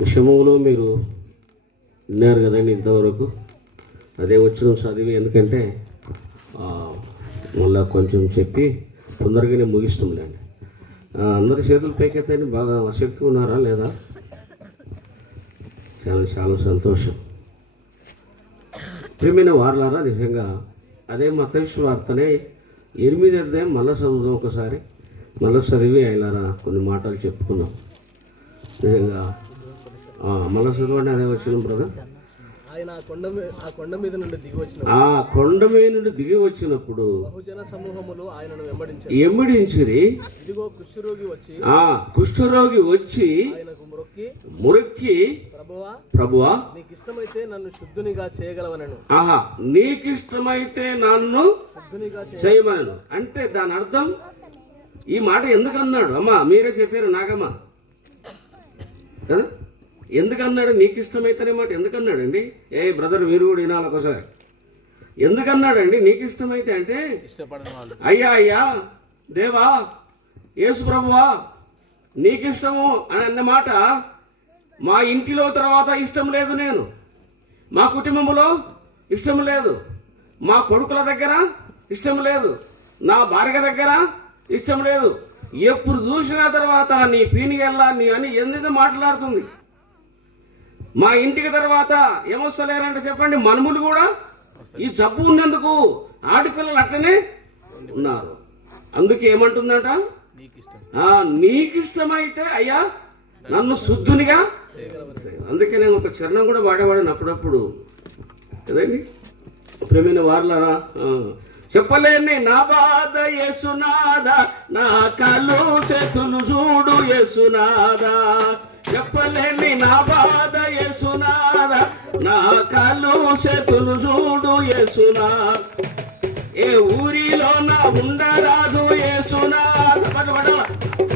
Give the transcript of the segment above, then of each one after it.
విషయములో మీరు విన్నారు కదండి ఇంతవరకు. అదే వచ్చిన చదివి, ఎందుకంటే మళ్ళీ కొంచెం చెప్పి తొందరగానే ముగిస్తాంలేండి. అందరి చేతులు పైకెత్తాయని బాగా ఆసక్తి ఉన్నారా లేదా? చాలా చాలా సంతోషం. ప్రియమైన వారలారా, నిజంగా అదే మత్తయి వార్తనే 8వ అధ్యాయం మళ్ళీ చదువుదాం ఒకసారి. మళ్ళీ చదివి అయినారా కొన్ని మాటలు చెప్పుకుందాం. నిజంగా మళ్ళీ చదవండి. అదే వచ్చిన బ్రదర్. ఆయన ఆ కొండ మీద నుండి దిగి వచ్చినప్పుడు బహుజన సమూహములు ఆయనను వెంబడించిరి. ఇదిగో కుష్ఠరోగి వచ్చి ఆయనకు మురొక్కి, ప్రభువా నీకు ఇష్టమైతే నన్ను శుద్ధునిగా చేయగలవనను. నీకిష్టమైతే నన్ను చేయమను అంటే దాని అర్థం, ఈ మాట ఎందుకు అన్నాడు? అమ్మా మీరే చెప్పారు నాగమ్మా కదా, ఎందుకన్నాడు? నీకు ఇష్టమైతేనే మాట ఎందుకన్నాడండి? ఏ బ్రదర్ మీరు కూడా వినాలి ఒకసారి. ఎందుకన్నాడండి నీకు ఇష్టమైతే అంటే? అయ్యా దేవా యేసు ప్రభువా నీకు ఇష్టము అని అన్న మాట మా ఇంటిలో తర్వాత ఇష్టం లేదు, నేను మా కుటుంబంలో ఇష్టం లేదు, మా కొడుకుల దగ్గర ఇష్టం లేదు, నా భార్య దగ్గర ఇష్టం లేదు. ఎప్పుడు చూసిన తర్వాత నీ పీనిగల్లా నీ అని ఎందుకు మాట్లాడుతుంది. మా ఇంటికి తర్వాత ఏమొస్తలేరంటే చెప్పండి, మనుములు కూడా ఈ జబ్బు ఉన్నందుకు ఆడపిల్లలు అట్టనే ఉన్నారు. అందుకే ఏమంటుందంట, నీకు ఇష్టమైతే అయ్యా నన్ను శుద్ధునిగా. అందుకే నేను ఒక చరణం కూడా వాడేవాడిని అప్పుడప్పుడు కదండి. ప్రేమైన వారలారా, చెప్పలేని నా బాధ యేసునాథ, నా కళ్ళు చేతులు చూడు యేసునాథ. చెప్పలేని నా బాధ యేసునాథ, నా కళ్ళు చేతులు చూడు యేసునాథ. ఏ ఊరిలో నా ఉండరాదు యేసునాథ,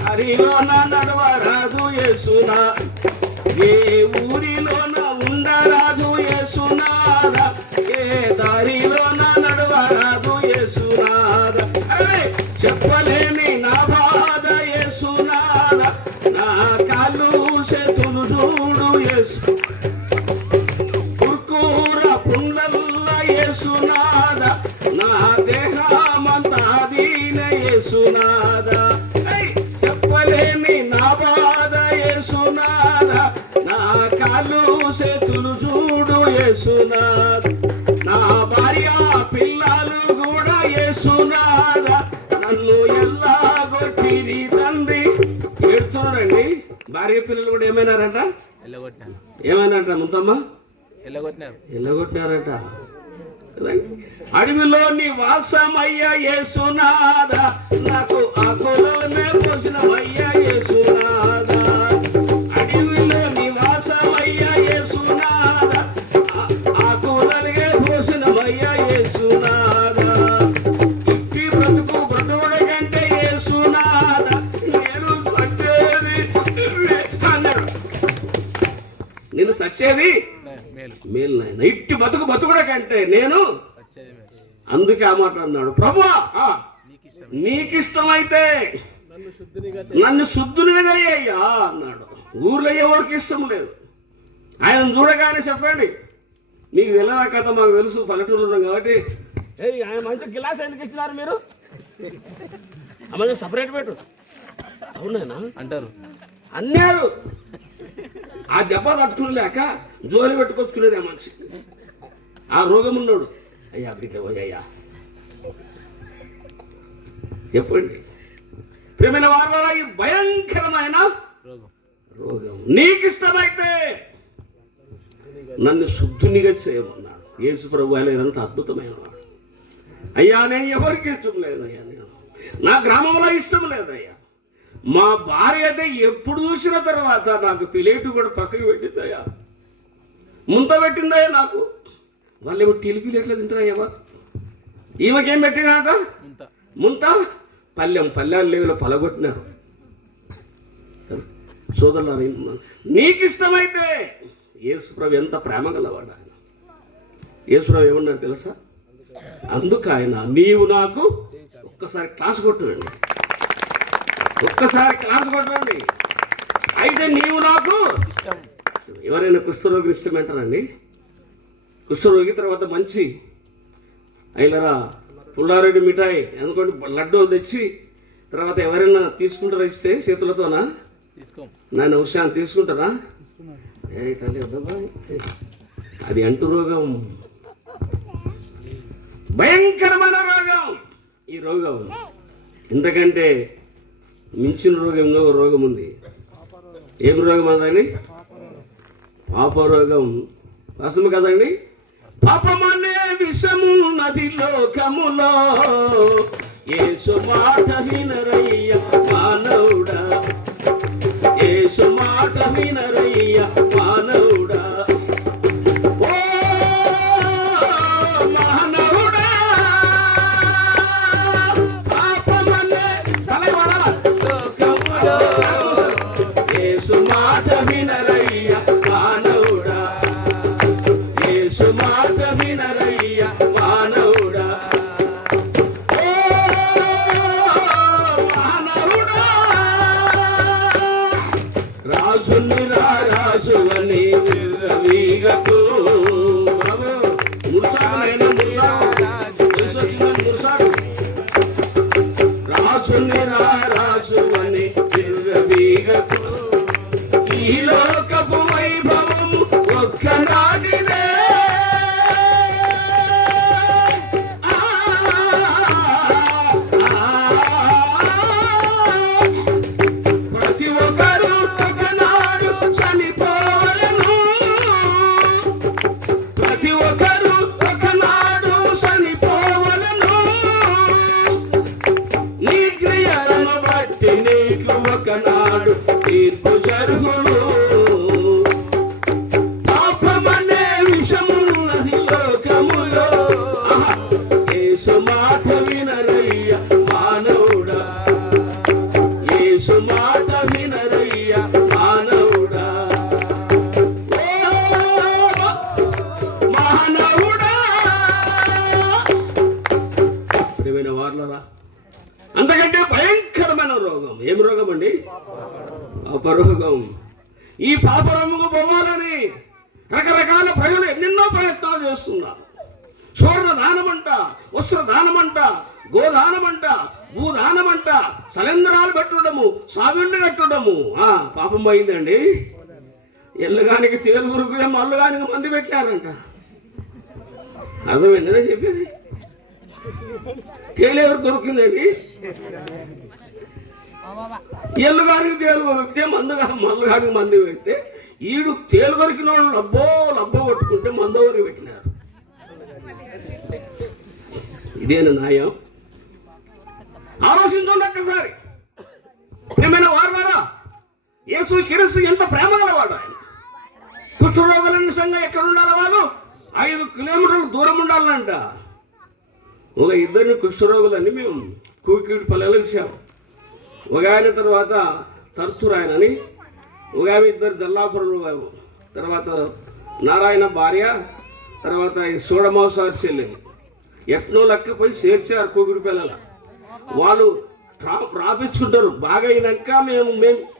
హరిలో నా నడవరాదు యేసునాథ. ఏ ఊరిలో నా ఉండరాదు యేసునాథ, ఏ దారిలో నా నడవరాదు యేసునాథ. చెప్పలేని నా బాధ యేసునాథ, నా కాళ్ళు చేతులు చూడు యేసు. కుర్కూర పుండ్లల్ల యేసునాథ, నా దేహమంతా దీన యేసునాథ. చెప్పలేని నా బాధ యేసునాథ, నా కాళ్ళు చేతులు చూడు యేసునాథ. నా భార్య పిల్లలు కూడా యేసునాథ, నన్ను ఎలా కొట్టిరి తండ్రి. ఏడుతున్నారండి భార్య పిల్లలు కూడా ఏమైనారంట? ఏమైనారంట ముందమ్మ? ఎల్లగొట్టినారంట. అడవిలో నీ వాసమయ్య యేసునాథ, నాకు ఆకులోనే పోసినవయ్య యేసునాథ. అడవిలో నీ వాసమయ్య యేసునాథ, ఆకులనే పోసినవయ్య యేసునాథ. ఇట్టి బ్రతుకు బ్రతుకుడ కంటే యేసునాథ నేను సచ్చేది అన్నాడు. నేను సచ్చేది మేలు నాయన, ఇట్టి బతుకు బతుకుడ కంటే నేను. అందుకే ఆ మాట అన్నాడు, ప్రభువా నీకిష్టమైతే నన్ను శుద్ధునిగా అయ్యా అన్నాడు. ఊర్లో ఎవరికి ఇష్టం లేదు. ఆయన చూడగానే చెప్పండి, మీకు వెళ్ళిన కథ మాకు తెలుసు, పల్లెటూరు ఉన్నాం కాబట్టి. ఆయన మంచి గిలాస్ ఎందుకు ఇచ్చినారు మీరు? అమ్మ సపరేట్ పెట్టు అవునా అంటారు, అన్నారు. ఆ దెబ్బ తట్టుకునేలేక జోలి పెట్టుకొచ్చుకునేది ఆ మనిషి. ఆ రోగం ఉన్నాడు. అయ్యా అయ్యా చెప్పండి ప్రేమైన వారలారా, ఈ భయంకరమైన రోగం నీకు ఇష్టమైతే నన్ను శుద్ధునిగా చేయమన్నాడు యేసు ప్రభు. ఎంత అద్భుతమైన వాడు. అయ్యా నేను ఎవరికి ఇష్టం లేదు అయ్యా, నేను నా గ్రామంలో ఇష్టం లేదయ్యా. మా భార్య అయితే ఎప్పుడు చూసిన తర్వాత నాకు ప్లేటు కూడా పక్కకి పెట్టిందయ్యా, ముంత పెట్టిందయ్యా నాకు. వాళ్ళు ఏమో టీలు ఎట్లా తింటారయ్యా వాళ్ళు. ఈమెకేం పెట్టినాట? ముంత. పల్లెలు లేవులో పలగొట్టినారు. సోదరులారా, నీకు ఇష్టమైతే యేసుప్రభు ఎంత ప్రేమ గలవాడు ఆయన. యేసుప్రభు ఏమన్నాడు తెలుసా? అందుకు ఆయన నీవు నాకు ఒక్కసారి క్లాస్ కొట్టునండి, ఒక్కసారి క్లాస్ కొట్టండి. అయితే నీవు నాకు ఎవరైనా కుష్ఠరోగి ఇష్టమంటారండి? కుష్ఠరోగి తర్వాత మంచి అయిలరా పుల్లారెడ్డి మిఠాయి అనుకోండి లడ్డు తెచ్చి తర్వాత ఎవరైనా తీసుకుంటారా? ఇస్తే చేతులతోనా? నాన్న విషయాన్ని తీసుకుంటారా? అది అంటు రోగం, భయంకరమైన రోగం. ఈ రోగం ఇంతకంటే మించిన రోగం ఇంకో రోగం ఉంది. ఏం రోగం అదండి? పాపరోగం. అసలు కదండి, పాపమనే విషము నది లోకములో యేసు మాట వినరయ్య మానవుడా, యేసు మాట వినరయ్య మానవుడా. ఓ మానవుడా, పాపమనే లోకములో యేసు మాట వినరయ్య మానవుడా, యేసు మాట వినరయ్య మానవుడా. ఓ మానవుడా, రాజుని రాజువని వీరకు రాజుని రాజువని వీరకు ఈ లోకపు వైభవము ఒక్కనాటిదే. ప్రతి ఒక్కరు ఒకనాడు చనిపోవలను, ప్రతి ఒక్కరు ఒకనాడు చనిపోవలను. నీ క్రియలను బట్టి నీకు ఒకనాడు తీర్పు జరుగును. పాపమనే విషమున్నది లోకములో, యేసు మాట వినరయ్య మానవుడా, యేసు మాట వినరయ్య మానవుడా. ఓ మానవుడా, ప్రియమైన వార్లరా, అంతకంటే భయంకరమైన రోగం ఏం రోగం అండి? పాపరోగం. ఈ పాపరోగము పోవాలని రకరకాల ప్రజలు ఎన్నెన్నో ప్రయత్నాలు చేస్తున్నారు. చూర్ణ దానమంట, వస్త్ర దానమంట, గోదానమంట, భూదానమంట, సలందరాలు కట్టడము, సాగుండి కట్టడము. పాపం పోయిందండి. ఎల్లగానికి తేలుగురికి మల్లుగానికి మంది పెట్టారంట. అర్థమైందని చెప్పేది. తేలేవరు దొరికిందండి? ఎల్లుగానికి తేలు కొరికితే మల్లుగానికి మంది పెడితే ఈడు తేలు కొరికిన వాళ్ళు లబ్బో కొట్టుకుంటే మందవరికి పెట్టినారు. ఇదేనా న్యాయం? ఆలోచించండి ఒక్కసారి. ప్రియమైన వారులారా, యేసు క్రీస్తు ఎంత ప్రేమ గలవాడు. ఆయన కుష్ఠరోగుల నిజంగా ఎక్కడ ఉండాలి? వాళ్ళు 5 కిలోమీటర్ల దూరం ఉండాలంట. ఒక ఇద్దరిని కుష్ఠరోగులని మేము కూకిడి పల్లెలో ఇచ్చాము. ఒక ఆయన తర్వాత తర్తురు ఆయనని, ఒక ఆమె, ఇద్దరు జల్లాపురంలో, తర్వాత నారాయణ భార్య, తర్వాత ఈ సోడమోసారి చెల్లి. ఎట్నో లెక్కపోయి చేర్చారు కూకిడి పిల్లల. వాళ్ళు రాపించుకుంటారు బాగా అయినాక మేము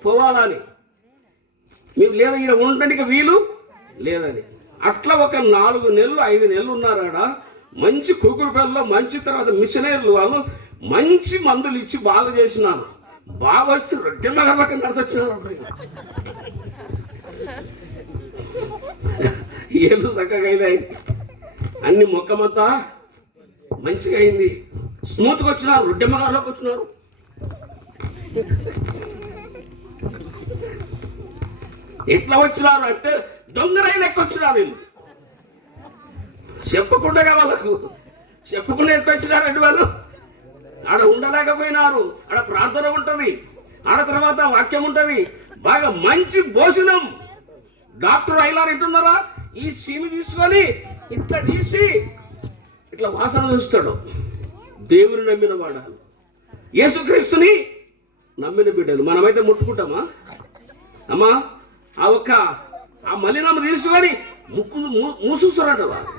పోవాలని. మేము లేదా ఇక్కడ ఉండడానికి వీలు లేదని. అట్లా ఒక 4 నెలలు 5 నెలలు ఉన్నారాడ. మంచి కూకుడు పిల్లలు, మంచి తర్వాత మిషనరీలు వాళ్ళు మంచి మందులు ఇచ్చి బాగా చేసినారు. బాగా వచ్చి రొట్టెమ్మగలకి నడిచొచ్చినారు. ఏళ్ళు చక్కగా అయినాయి, అన్ని మొక్కమంతా మంచిగా అయింది, స్మూత్గా వచ్చినారు, రొట్టెమ్మగారులోకి వచ్చినారు. ఎట్లా వచ్చినారు అంటే దొంగరాయి లెక్క వచ్చినారు. వీళ్ళు చెప్పకుండా వాళ్ళకు చెప్పకుండా ఎట్లా వచ్చినారండి వాళ్ళు? ఆడ ఉండలేకపోయినారు. ఆడ ప్రార్థన ఉంటుంది, ఆడ తర్వాత వాక్యం ఉంటుంది, బాగా మంచి భోజనం. డాక్టర్ అయిలారు ఇంటున్నారా? ఈ సీమి తీసుకొని ఇట్లా తీసి ఇట్లా వాసన చూస్తాడు. దేవుని నమ్మిన వాడాలి, యేసుక్రీస్తుని నమ్మిన బిడ్డలు. మనమైతే ముట్టుకుంటామా అమ్మా? ఆ మలినమ్మ తీసుకొని మూసుస్తారంట. వాళ్ళు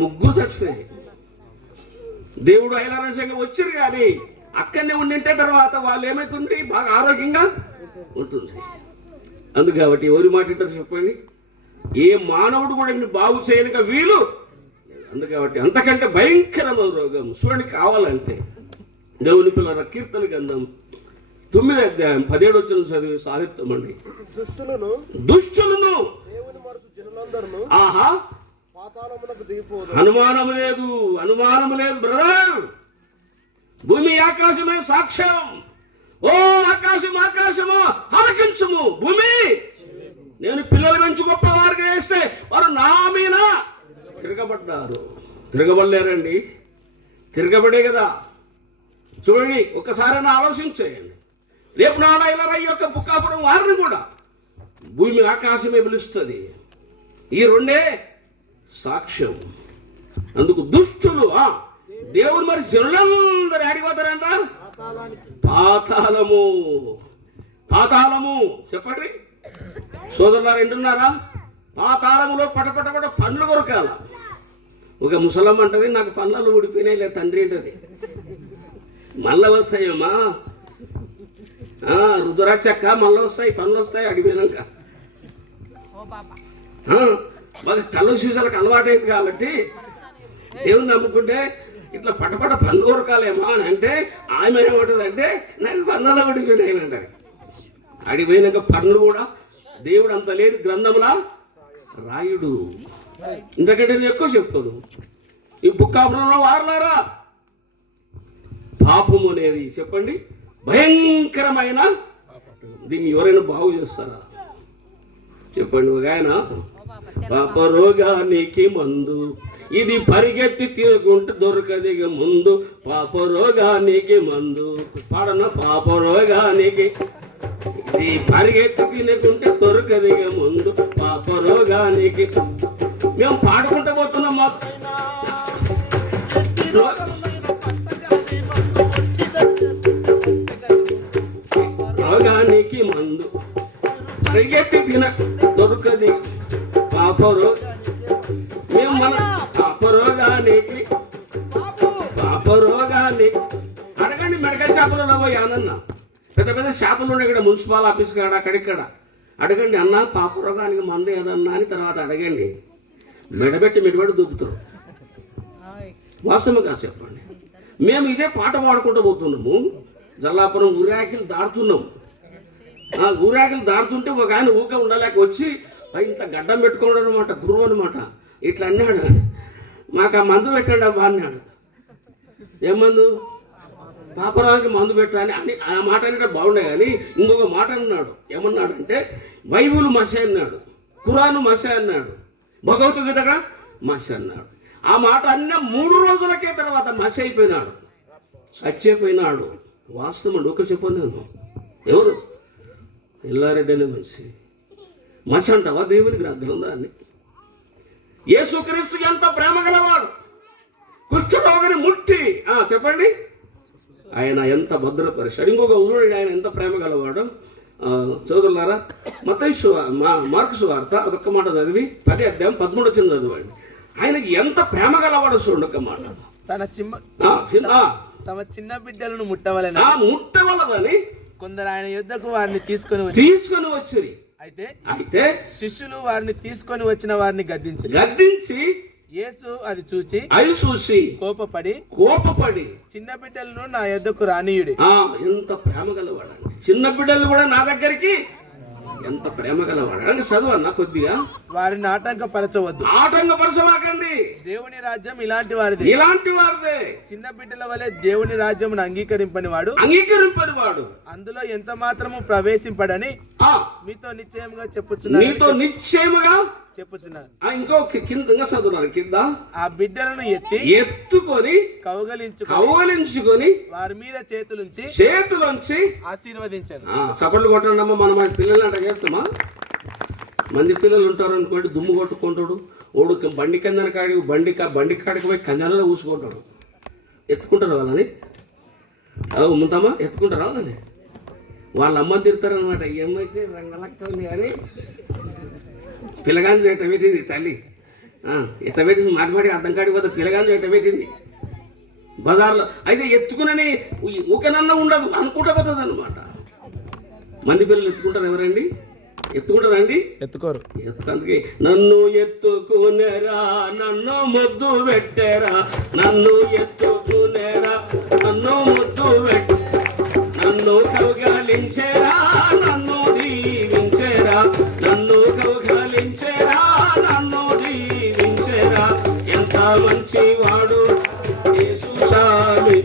ముగ్గురు చచ్చిపోయి దేవుడు ఐలారంగా వచ్చారు. కానీ అక్కడనే ఉండింటే తర్వాత వాళ్ళు ఏమైతుంది? బాగా ఆరోగ్యంగా ఉంటుంది. అందుకు కాబట్టి ఎవరి మాట ఇంటారు చెప్పండి? ఏ మానవుడు కూడా ఇన్ని బాగు చేయనిక వీలు. అందుకు కాబట్టి అంతకంటే భయంకరమైన రోగం చూడండి కావాలంటే దేవుని పిల్లల కీర్తన గ్రంథం 9వ అధ్యాయం 17వ వచనం చదివి సాహిత్యమండి. దుష్టులను ఆహా అనుమానం లేదు బ్రదర్. భూమి ఆకాశమే సాక్ష్యం. ఓ ఆకాశమా ఆలకించుము. భూమి నేను పిల్లలు పెంచి గొప్ప వారికి వేస్తే వారు నా మీద తిరగబడ్డారు. తిరగబడలేరండి, తిరగబడే కదా. చూడండి ఒక్కసారి ఆలోచించేయండి. రేపు నాడు ఇలా ఈ యొక్క బుక్కాపురం వారిని కూడా భూమి ఆకాశమే పిలుస్తుంది. ఈ రెండే సాక్ష్యం. అందుకు దుష్టులు దేవుడు మరి జనులందరూ ఆడిపోతారంట పాతాళము చెప్పండి సోదరులారు, వింటున్నారా? పాతాళములో పటపట పండ్లు కొరకాల. ఒక ముసలమ్మ అంటది, నాకు పనులు ఊడిపోయినాయి లేదు తండ్రి అంటది. మళ్ళా వస్తాయమ్మా, రుద్రాక్షక్క మళ్ళీ వస్తాయి, పనులు వస్తాయి అడిగిపోయినాక. బాగా కళ్ళు సీసాలకు అలవాటైంది కాబట్టి దేవుని నమ్ముకుంటే ఇట్లా పటపట పనులు కొరకాలేమా అని అంటే ఆమె ఏమంటుంది అంటే నాకు పన్నులు అడిగిపోయినాయంట. అడిగిపోయినాక పన్నులు కూడా దేవుడు అంత లేని గ్రంథములా రాయుడు. ఇంతకంటే నేను ఎక్కువ చెప్పదు. ఈ బుక్కాపురంలో వారలారా పాపము అనేది చెప్పండి భయంకరమైన. దీన్ని ఎవరైనా బాగు చేస్తారా చెప్పండి? ఒక ఆయన పాపరోగానికి మందు ఇది పరిగెత్తి తిరుగుంటే దొరకదిగ ముందు. పాపరోగానికి మందు పాడన. పాపరోగానికి ఇది పరిగెత్తి తినుకుంటే దొరకదిగ ముందు. పాపరోగానికి మేము పాడుకుంటూ పోతున్నాం. రోగానికి మందు పరిగెత్తి తిన దొరకది. మేము మన పాపరోగానికి అడగండి. మెడికల్ షాపులలో పోయి అన్న పెద్ద పెద్ద షాపులు ఉన్నాయి ఇక్కడ, మున్సిపల్ ఆఫీస్ కాడ అక్కడిక్కడ అడగండి, అన్న పాపరోగానికి మందు ఏదన్నా అని. తర్వాత అడగండి, మెడబెట్టి దూపుతారు. వాస్తవంగా చెప్పండి. మేము ఇదే పాట పాడుకుంటూ పోతున్నాము. జల్లాపురం ఊరాకిలు దాడుతున్నాము. ఊరాకిలు దాడుతుంటే ఒక ఆయన ఊక ఉండలేక వచ్చి ఇంత గడ్డం పెట్టుకోవడం అనమాట, గురువు అనమాట. ఇట్లా అన్నాడు, మాకు ఆ మందు పెట్టండి అబ్బా అన్నాడు. ఏం మందు? పాపరానికి మందు పెట్టాలని అని ఆ మాట అంటే బాగుండే. కానీ ఇంకొక మాట అన్నాడు. ఏమన్నాడు అంటే బైబుల్ మసి అన్నాడు, ఖురాను మసి అన్నాడు, భగవద్గీతగా మసి అన్నాడు. ఆ మాట అన్న 3 రోజులకే తర్వాత మసి అయిపోయినాడు, చచ్చిపోయినాడు. వాస్తవం ఒక చెప్పను నేను. ఎవరు? ఎల్లారెడ్డి అనే మనిషి. మసి అంటావా దేవుని గ్రంథాన్ని? యేసుక్రీస్తు ఎంత ప్రేమ గలవాడు. కుష్ఠరోగిని ముట్టి చెప్పండి ఆయన ఎంత భద్రపరిచాడు. ఇంకొక ఊరుడు ఆయన ఎంత ప్రేమ గలవాడు. చదువులారా మార్కు సువార్త అదొక్క మాట చదివి 10వ అధ్యాయం 13వ వచనం చదవండి. ఆయనకి ఎంత ప్రేమ గలవాడు చూడండి. ఒక్క మాట. తమ చిన్న బిడ్డలను ముట్టవలని కొందరు ఆయన యుద్ధకు వారిని తీసుకొని వచ్చి అయితే శిష్యులు వారిని తీసుకొని వచ్చిన వారిని గద్దించి యేసు అది చూసి కోపపడి చిన్న బిడ్డలను నా యొద్దకు రానీయుడి. ఎంత ప్రేమ గలవాడండి. చిన్న బిడ్డలు కూడా నా దగ్గరికి ఎంత ప్రేమ గలవాడు. చదువు అన్న కొద్దిగా. వారిని ఆటంకపరచవద్దు. ఆటంకపరచవాకండి. దేవుని రాజ్యం ఇలాంటి వారిదే. చిన్న బిడ్డల వలె దేవుని రాజ్యం అంగీకరింపని వాడు అందులో ఎంత మాత్రము ప్రవేశింపడని మీతో నిశ్చయముగా చెప్పుచున్నాను. ఇంకో కింద చదువున్నారు. కింద ఆ బిడ్డలను ఎత్తుకొని కౌగలించుకొని వారి మీద చేతులుంచి ఆశీర్వదించాను. సపట్లు కొట్టండి అమ్మ. మనం పిల్లలు అంట చేస్తామా? మంది పిల్లలు ఉంటారు అనుకోండి, దుమ్ము కొట్టుకుంటాడు. ఓడు బండి కిందన కాడి బండి కాడికి పోయి కందనలో ఊసుకుంటాడు. ఎత్తుకుంటారు వాళ్ళని. ఉమ్ముతామా? ఎత్తుకుంటారా వాళ్ళని? వాళ్ళ అమ్మని తిరుగుతారు అనమాట. ఏమైతే రంగలక్క ఉంది కానీ పిల్లగాని ఎట్ట పెట్టింది తల్లి. ఎట్ట పెట్టింది మాటి అర్థం కాడికి పోతే పిల్లగాని ఎట్ట పెట్టింది బజార్లో. అయితే ఎత్తుకునని ఊకనన్నా ఉండదు అనుకుంటా పోతుంది అనమాట. మంది పిల్లలు ఎత్తుకుంటారు ఎవరండి? ఎత్తుకుంటారండి? ఎత్తుకోరు. అందుకే నన్ను ఎత్తుకునేరా, నన్ను ముద్దు పెట్టేరా, నన్ను ఎత్తుకునేరా, నన్ను ముద్దు పెట్ట, నన్ను కౌగలించేరా, నన్ను దీవించేరా, నన్ను కౌగలించేరా, నన్ను దీవించేరా. ఎంత మంచివాడు యేసు స్వామి,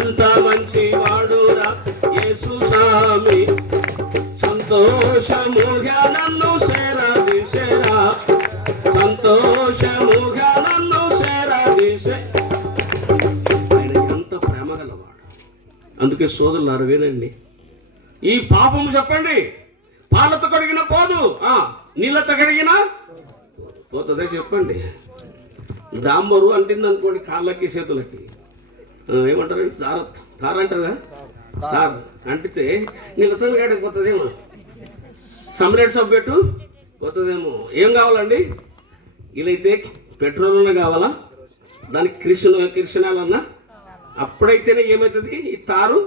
ఎంత మంచివాడురా యేసు స్వామి. సంతోషముగా నన్ను సేరదీసేరా, సంతోషముగా నన్ను సేరదీసే. ఆయన ఎంత ప్రేమ గలవాడు. అందుకే సోదరులారు వినండి, ఈ పాపము చెప్పండి పాలతో కడిగిన పోదు, నీళ్ళతో కడిగిన పోతుందే చెప్పండి. దాంబరు అంటుంది అనుకోండి కాళ్ళకి చేతులకి, ఏమంటారు తార అంటారా, తార అంటితే నీళ్ళతో కడిగిపోతుందేమో, సమ్రేట్ సబ్బెట్టు పోతుందేమో. ఏం కావాలండి? ఇదైతే పెట్రోల్ అన్నా కావాలా, దానికి కిరసనాలన్నా, అప్పుడైతేనే ఏమవుతుంది, ఈ తారు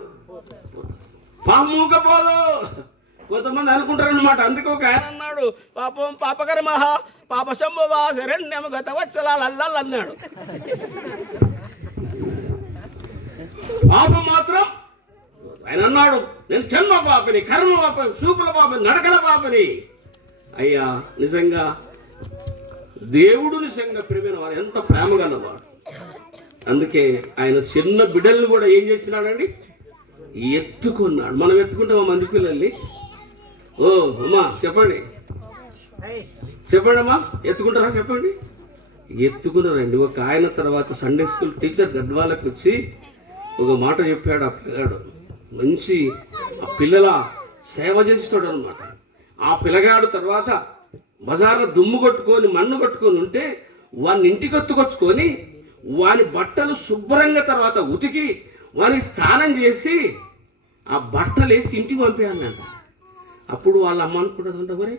పాముకపోదు. కొంతమంది అనుకుంటారు అనమాట. అందుకే ఒక ఆయన అన్నాడు, పాపం పాపకరమహ పాప శంభవా శరణ్యం గత వచ్చలాలల్లాలు అన్నాడు. పాపం మాత్రం ఆయన అన్నాడు, నేను జన్మ పాపని, కర్మ పాపని, చూపుల పాపని, నడకల పాపని. అయ్యా నిజంగా దేవుడు నిజంగా ప్రేమైన వారు, ఎంత ప్రేమ గలవాడు. అందుకే ఆయన చిన్న బిడ్డలను కూడా ఏం చేసినాడండి, ఎత్తుకున్నాడు. మనం ఎత్తుకుంటామా మంది పిల్లల్ని? ఓ అమ్మా చెప్పండి, చెప్పండి అమ్మా, ఎత్తుకుంటారా చెప్పండి? ఎత్తుకున్నారండి. ఒక ఆయన తర్వాత సండే స్కూల్ టీచర్ గద్వాలకు వచ్చి ఒక మాట చెప్పాడు. ఆ పిల్లగాడు మంచి ఆ పిల్లల సేవ చేస్తాడు అనమాట. ఆ పిల్లగాడు తర్వాత బజార్లో దుమ్ము కొట్టుకొని మన్ను కొట్టుకొని ఉంటే వాడిని ఇంటికి ఎత్తుకొచ్చుకొని వాని బట్టలు శుభ్రంగా తర్వాత ఉతికి వానికి స్నానం చేసి ఆ బట్టలు వేసి ఇంటికి పంపేయాలంట. అప్పుడు వాళ్ళ అమ్మ అనుకుంటుందంట, మరి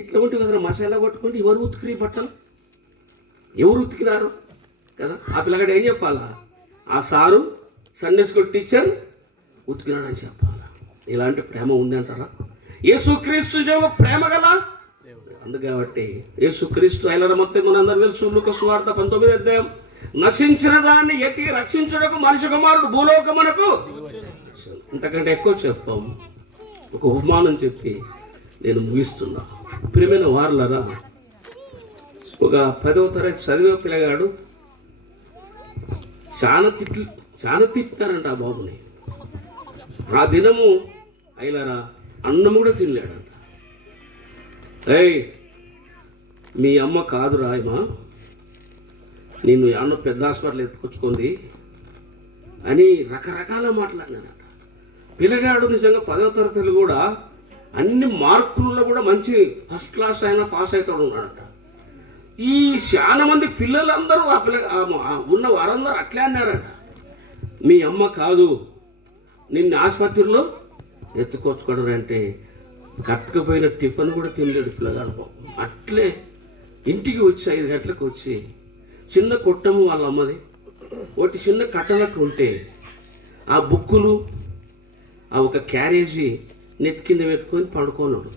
ఇట్లా ఉంటే కదా మసాలా కొట్టుకుంటే ఎవరు ఉతికిరి బట్టలు, ఎవరు ఉతికినారు కదా. ఆ పిల్లగాడు ఏం చెప్పాలా, ఆ సారు సండే స్కూల్ టీచర్ ఉతికినాడని చెప్పాలా. ఇలాంటి ప్రేమ ఉంది అంటారా? యేసుక్రీస్తు ప్రేమ గల. అందుకాబట్టి యేసుక్రీస్తు ఐలర మొత్తం మనందరూ తెలుసు. లూకా సువార్త 19వ అధ్యాయం, నశించిన దాన్ని ఎత్తి రక్షించడానికి మనిషి కుమారుడు భూలోకమునకు. ఇంతకంటే ఎక్కువ చెప్తాం. ఒక ఉపమానం చెప్పి నేను ముగిస్తున్నా. ప్రియమైన వారలరా, ఒక 10వ తరగతి చదివే పిల్లగాడు చాలా తిట్టినారంట ఆ బాబుని. ఆ దినము అయిలరా అన్నం కూడా తినలేడంట. ఏయ్ మీ అమ్మ కాదు రాయమా, నేను అన్న పెద్ద హాస్పిటల్ ఎత్తుకొచ్చుకుంది అని రకరకాల మాట్లాడినారట. పిల్లగాడు నిజంగా 10వ తరగతులు కూడా అన్ని మార్కుల్లో కూడా మంచి ఫస్ట్ క్లాస్ అయినా పాస్ అవుతాడు ఉన్నాడట. ఈ చాలా మంది పిల్లలందరూ ఆ ఉన్న వారందరూ అట్లే అన్నారట. మీ అమ్మ కాదు, నిన్ను ఆసుపత్రిలో ఎత్తుకొచ్చుకోవడం అంటే కట్టుకుపోయిన టిఫిన్ కూడా తినలేడు పిల్లగాడు. అట్లే ఇంటికి వచ్చి 5 గంటలకు వచ్చి చిన్న కొట్టము వాళ్ళ అమ్మది ఒకటి చిన్న కట్టలకు ఉంటే ఆ బుక్కులు ఆ ఒక క్యారేజీ నెత్తి కింద పెట్టుకొని పడుకోన్నాడు.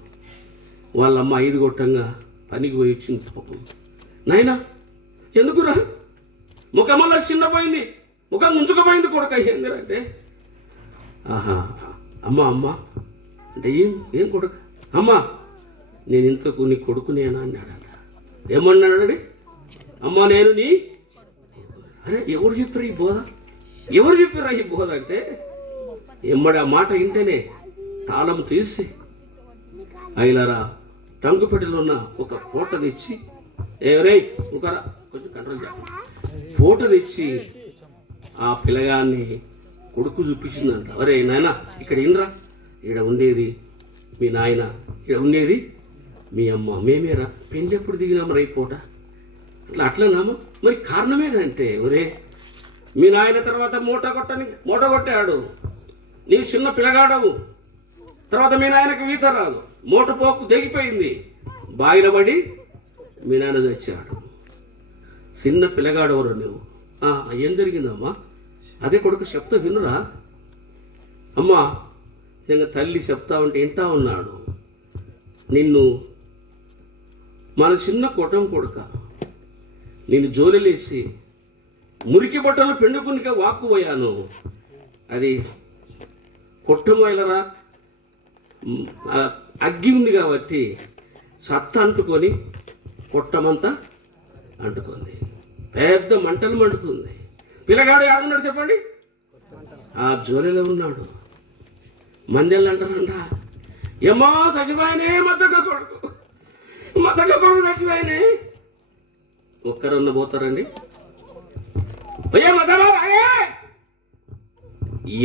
వాళ్ళమ్మ 5 గొట్టంగా పనికి పోయి వచ్చింది. నాయనా ఎందుకురా, ముఖమల్లా చిన్నపోయింది, ముఖం ముంచుకుపోయింది కొడుక ఏంటంటే, ఆహా అమ్మ అంటే ఏం కొడుక, అమ్మ నేను ఇంతకు నీ కొడుకునేనా అన్నాడట. ఏమన్నాడు? అమ్మ నేను నీ. అరే ఎవరు చెప్పారు ఈ బోధ, ఎవరు చెప్పారా ఈ బోధ అంటే, ఎమ్మడి ఆ మాట వింటేనే తాళం తీసి అయిలరా టంకుపెట్టెలో ఉన్న ఒక ఫోటో తెచ్చి, ఎవరై ఒకరా కొంచెం కంట్రోల్ చేయాలి, ఫోటో తెచ్చి ఆ పిల్లగాన్ని కొడుకు చూపించిందంట. అరే నాయన ఇక్కడ ఇన్రా, ఇక్కడ ఉండేది మీ నాయన, ఇక్కడ ఉండేది మీ అమ్మ, మేమేరా పెళ్ళి ఎప్పుడు దిగినాము రైపోట అట్లనామా. మరి కారణమేనంటే, ఒరే మీ నాయన తర్వాత మూట కొట్టాడు, నీవు చిన్న పిల్లగాడవు, తర్వాత మీ నాయనకు ఈత రాదు, మూట పోకు దిగిపోయింది, బాయిల పడి మీ నాయన తెచ్చాడు. చిన్న పిల్లగాడవరు నువ్వు. ఏం జరిగిందమ్మా? అదే కొడుకు చెప్తా వినురా. అమ్మా నిజంగా తల్లి చెప్తా ఉంటే వింటా ఉన్నాడు. నిన్ను మన చిన్న కొట్టం కొడుక నేను జోలిలేసి మురికి బట్టలు పిండుకునిక వాక్కుపోయాను. అది కొట్టం వెళ్ళరా అగ్గి ఉంది కాబట్టి సత్త అంటుకొని కొట్టమంతా అంటుకుంది. పెద్ద మంటలు మండుతుంది. పిల్లగాడు ఏడున్నాడు చెప్పండి? ఆ జోలిలో ఉన్నాడు. మందెళ్ళు అంటారంట, ఏమో చచ్చిపోయినే మద్దక కొడుకు చచ్చిపోయినే. ఒక్కరన్న పోతారండి?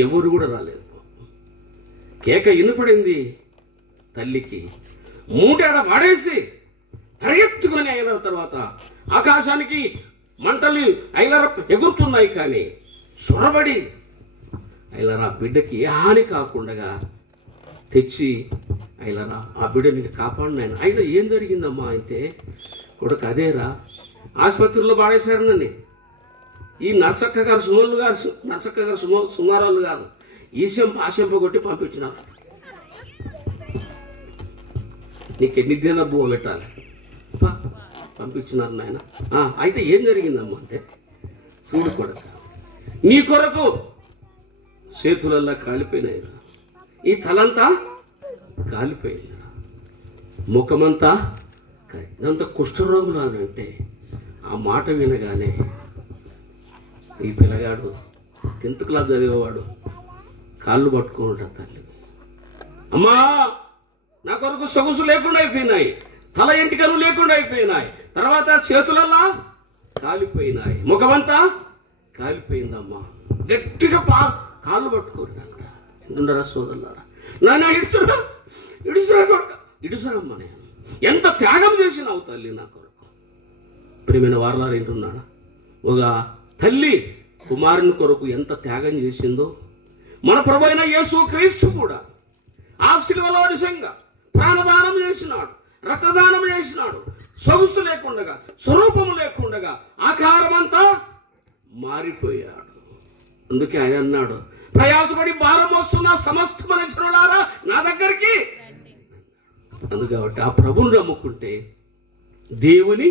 ఎవరు కూడా రాలేదు. కేక ఇనుపడింది తల్లికి. మూటేడ వాడేసి పరిగెత్తుకొని అయిన తర్వాత ఆకాశానికి మంటలు ఐలర ఎగురుతున్నాయి. కానీ సొరబడి ఐలరా బిడ్డకి ఏ హాని కాకుండా తెచ్చి ఐలరా ఆ బిడ్డని కాపాడినాయన. అయినా ఏం జరిగిందమ్మా అంటే, కొడుకు అదేరా ఆసుపత్రిలో పాడేశారు నన్ను. ఈ నర్సక్క గారు సుమారాలు కాదు, ఈ ఆశంప కొట్టి పంపించినారు. నీకు ఎన్ని దిన బువ్వ పెట్టాలి పంపించినారు నాయన. అయితే ఏం జరిగిందమ్మా అంటే, చూడు కొడుకు, నీ కొరకు చేతులల్లా కాలిపోయినాయిరా, ఈ తలంతా కాలిపోయిందిరా, ముఖమంతా ఇదంతా కుష్ఠరోగులు అని అంటే, ఆ మాట వినగానే ఈ పిల్లగాడు 10th క్లాస్ చదివేవాడు కాళ్ళు పట్టుకుంటాడు తల్లి. అమ్మా నా కొరకు సొగసు లేకుండా అయిపోయినాయి, తల ఎంటికలు లేకుండా అయిపోయినాయి, తర్వాత చేతులల్లా కాలిపోయినాయి, ముఖమంతా కాలిపోయిందమ్మా. గట్టిగా కాళ్ళు పట్టుకోండి ఎందుండరా సోదరులారా. నాన్న ఇడుసరమ్మా, నేను ఎంత త్యాగం చేసినావు తల్లి నా కొరకు. ప్రియమైన వారలారు వింటున్నాడా? ఒక తల్లి కుమారుని కొరకు ఎంత త్యాగం చేసిందో మన ప్రభువైన యేసు క్రీస్తు కూడా ఆ శిలువలో నిజంగా ప్రాణదానం చేసినాడు, రక్తదానం చేసినాడు. సొగసు లేకుండగా, స్వరూపము లేకుండగా ఆకారం అంతా మారిపోయాడు. అందుకే ఆయన అన్నాడు, ప్రయాసపడి భారం వస్తున్న సమస్తమైన జనులారా నా దగ్గరికి. అందుకబట్టి ఆ ప్రభువుని నమ్ముకుంటే దేవుని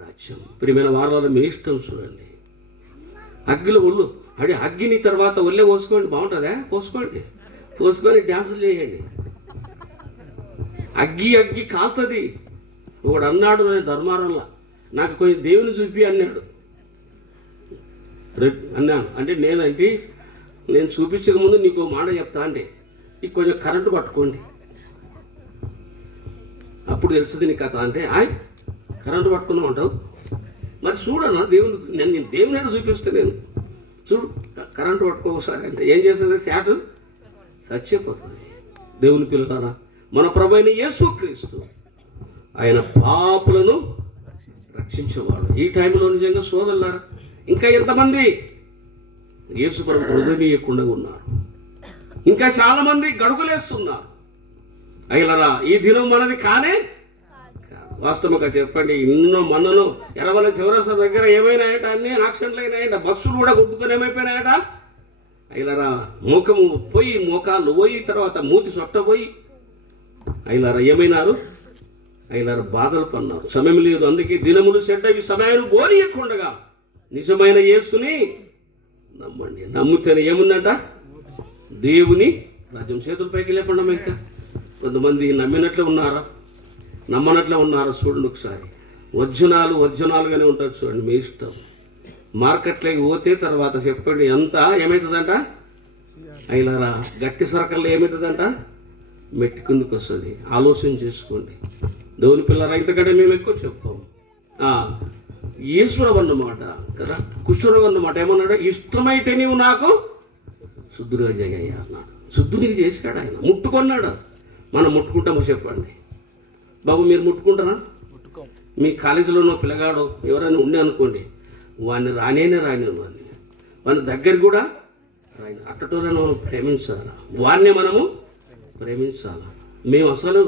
రాజ్యం. ప్రియమైన వారాల మీ ఇష్టం చూడండి. అగ్గిలో ఒళ్ళు అగ్గిని తర్వాత ఒళ్ళే పోసుకోండి, బాగుంటుందా? పోసుకొని డ్యాన్సులు చేయండి. అగ్గి కాలుతుంది. ఒకడు అన్నాడు ధర్మారంలో, నాకు కొంచెం దేవుని చూపి అన్నాడు. అన్నాను అంటే నేను చూపించక ముందు నీకు మాట చెప్తా అంటే, ఈ కొంచెం కరెంటు పట్టుకోండి అప్పుడు తెలుస్తుంది నీ కథ అంటే, కరెంటు పట్టుకున్నావు అంటావు. మరి చూడన్నా దేవుని, నేను దేవుని చూపిస్తే నేను చూడు కరెంటు పట్టుకోసారి అంటే ఏం చేస్తుంది? శాటు చచ్చిపోతుంది. దేవుని పిల్లలారా, మన ప్రభువైన యేసు క్రీస్తు ఆయన పాపులను రక్షించేవాడు. ఈ టైంలో నిజంగా సోదరులారా, ఇంకా ఎంతమంది యేసు ప్రభు హృదయనీయకుండా ఉన్నారు, ఇంకా చాలా మంది గడుగులేస్తున్నారు. అయ్యలరా, ఈ దినం మనది కానే వాస్తవంగా చెప్పండి. ఎన్నో మొన్నను ఎర్రవల్లి చివరస్త దగ్గర ఏమైనాయట, అన్ని యాక్సిడెంట్లు అయినాయట, బస్సులు కూడా కొట్టుకొని ఏమైపోయినాయట. అయ్యలరా, ముఖము పోయి, మోకాళ్ళు పోయి, తర్వాత మూతి సొట్ట పోయి అయ్యలారా ఏమైనారు? అయ్యలారా బాధలు పన్నారు. సమయం లేదు, అందుకే దినములు చెడ్డవి సమయాన్ని బోనియకుండగా నిజమైన యేసుని నమ్మండి. నమ్మితేనే ఏముందంట? దేవుని రాజ్యం. చేతుల పైకి లేకుండా ఇంకా కొంతమంది నమ్మినట్లే ఉన్నారా, నమ్మనట్లే ఉన్నారా? చూడండి ఒకసారి. వర్జనాలుగానే ఉంటారు చూడండి, మీ ఇష్టం. మార్కెట్లోకి పోతే తర్వాత చెప్పండి ఎంత ఏమవుతుందంట? అయిలారా గట్టి సరకల్లో ఏమవుతుందంట? మెట్టి కిందకు వస్తుంది. ఆలోచన చేసుకోండి దేవుని పిల్లరా. ఇంతకంటే మేము ఎక్కువ చెప్పాము. ఈశ్వరం అన్నమాట కదా, కుష్ఠరోగం అన్నమాట. ఏమన్నాడు? ఇష్టమైతే నీవు నాకు శుద్ధుడిగా చేయ్యా అన్నాడు. శుద్ధునికి చేశాడు ఆయన, ముట్టుకున్నాడు. మనం ముట్టుకుంటామో చెప్పండి బాబు? మీరు ముట్టుకుంటారా? మీ కాలేజీలో పిల్లగాడు ఎవరైనా ఉండే అనుకోండి, వాడిని రాని వాని దగ్గర కూడా రాని. అట్టటోళ్ళని మనం ప్రేమించాలి, వాడిని మనము ప్రేమించాలి. మేము అసలు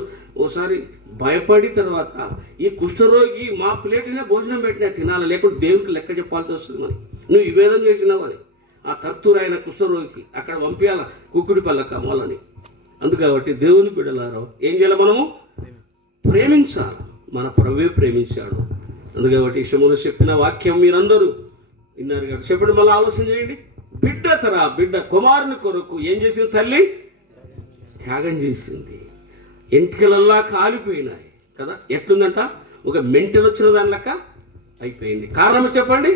ఓసారి భయపడి తర్వాత ఈ కుష్ఠరోగి మా ప్లేట్నే భోజనం పెట్టినా తినాలి, లేకుంటే దేవుడికి లెక్క చెప్పాల్సి వస్తుంది. మనం నువ్వు ఈ వేదం చేసినావు అని ఆ కర్తూరు అయిన కుష్ఠరోగికి అక్కడ పంపించాల కుక్కుడి పల్లక వాళ్ళని. అందుకబట్టి దేవుని బిడ్డలారో ఏం చేయాలి? మనము ప్రేమించాలి. మన ప్రభువే ప్రేమించాడు. అందుకే ఇష్టములు చెప్పిన వాక్యం మీరందరూ విన్నారు కాబట్టి చెప్పండి, మళ్ళీ ఆలోచన చేయండి. బిడ్డ కుమారుని కొరకు ఏం చేసింది? తల్లి త్యాగం చేసింది. ఎంటికలల్లా కాలిపోయినాయి కదా. ఎట్లుందంట? ఒక మెంటలు వచ్చిన దాని లెక్క అయిపోయింది. కారణం చెప్పండి,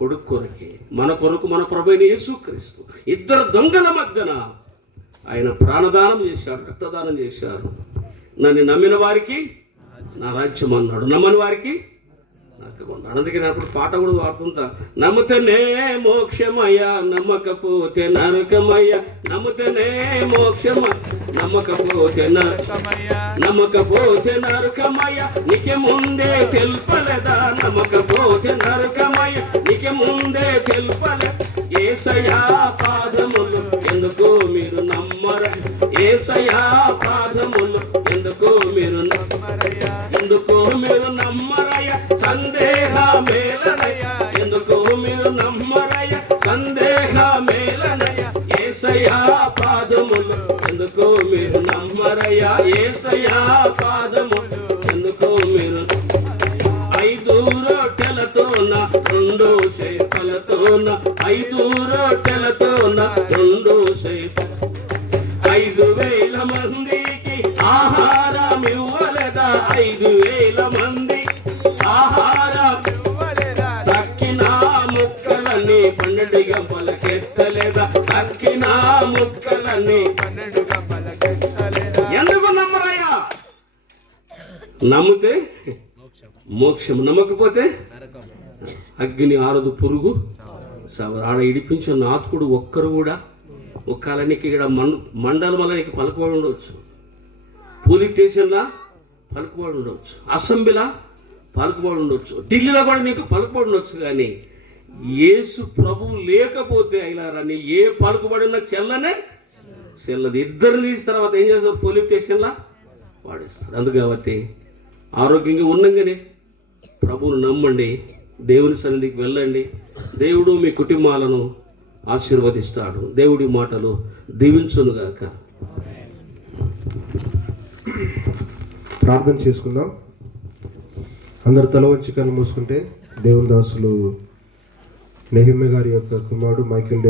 కొడుకు కొరకే, మన కొరకు మన ప్రభువైన యేసుక్రీస్తు. ఇద్దరు దొంగల మధ్యన ఆయన ప్రాణదానం చేశాడు, రక్తదానం చేశారు. నన్ను నమ్మిన వారికి నా రాజ్యం అన్నాడు, నమ్మని వారికి నరకమన్నాడు. అందుకే నేను అప్పుడు పాట కూడా వాడుతుంటా. నమ్ముతేనే మోక్షమయ్య, నమ్మకపోతే నరకమయ్య. నమ్ముతేనే మోక్షమయ్య, నమ్మకపోతే నరకమయ్య. నీకే ముందే తెలుపలేదా? నమ్మకపోతే నరకమయ్య, నీకే ముందే తెలుపలే. యేసయ్యా పాదములు ఎందుకు మీరు నమ్మరు? యేసయ్యా పాదములు ఎందుకు మీరు నమ్మరయ్య? సందేహమేలనయ్య, ఎందుకు మీరు నమ్మరయ్య? సందేహమేలనయ్య. యేసయ్యా పాదములు ఎందుకు మీరు నమ్మరయ్య? యేసయ్యా పాదములు ఎందుకు మీరు? 5 రొట్టెలతోన 2 చేపలతోన, 5 రొట్టెలతోన 2 చేపలు, 5,000 మందికి ఆహారం ఇవ్వలేదా? 5,000 మంది ఆహారం ఇవ్వలేదా? తక్కిన ముక్కలన్నీ 12 గంపలకెత్తలేదా? తక్కిన ముక్కలన్నీ 12 గంపలకెత్తలేదా? ఎందుకు నమ్మరయ్యా? నమ్మితే మోక్షం, నమ్మకపోతే అగ్ని ఆరదు, పురుగు ఆడ ఇడిపించిన నాథకుడు ఒక్కరు కూడా ఒక్కలనికి ఇక్కడ మండలం వల్ల నీకు పలుకుబడి ఉండవచ్చు, పోలీస్ స్టేషన్లా పలుకుబడి ఉండవచ్చు, అసెంబ్లీలా పలుకుబడి ఉండవచ్చు, ఢిల్లీలో కూడా నీకు పలుకుబడి ఉండొచ్చు. కానీ యేసు ప్రభువు లేకపోతే అయినారని ఏ పలుకుబడి ఉన్నా చెల్లదు. ఇద్దరిని తీసిన తర్వాత ఏం చేస్తారు? పోలీస్ స్టేషన్లా వాడేస్తారు. అందుకు కాబట్టి ఆరోగ్యంగా ఉన్నంగానే ప్రభువును నమ్మండి, దేవుని సన్నిధికి వెళ్ళండి. దేవుడు మీ కుటుంబాలను ఆశీర్వదిస్తాడు. దేవుడి మాటలు దీవించునుగాక. ప్రార్థన చేసుకుందాం. అందరు తల వంచి కన్ను మూసుకుంటే దేవుని దాసులు నెహెమ్యా గారి యొక్క కుమారుడు మైకేల్